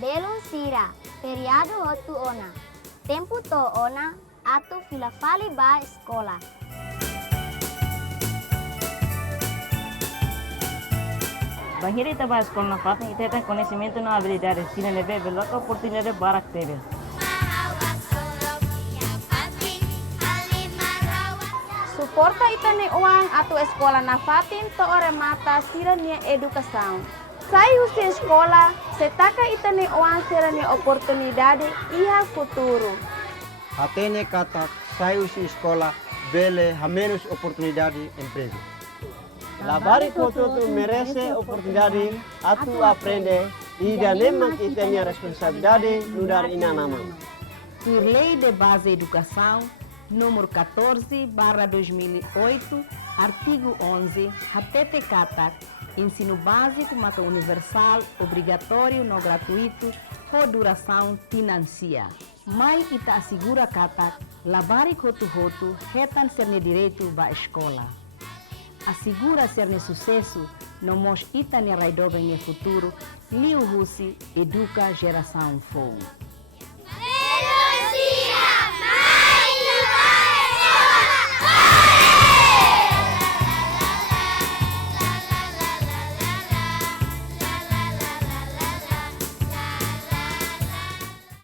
Belum sira, periado hotu ona. Tempo to ona, atu fila fali ba sekolah. Bahira ita ba sekolah na fatin ita tem conhecimento na habilidade, sina leve veloca oportunidade barak tebe. Suporta ita ni uang atau sekolah na fatin to ore mata sira nia edukasaun. Sai usi sekolah, setaka ita ni uang sira nia oportunidade iha futuro. Atene katak sai usi escola vele a menos oportunidade emprego. Labari koto tu merece oportunidade atu aprende e da nema que tenha responsabilidade no dar inanama. Por Lei de Base Educação, número 14/2008, artigo 11, hatete katak, ensino básico mata universal, obrigatório, não gratuito, com duração financia. Mai ita assegura katak, labari koto-hoto, retan ser direito ba escola. Assegura ser sucesso, não mos ita ne raidoba em futuro, liu husi, educa geração fou.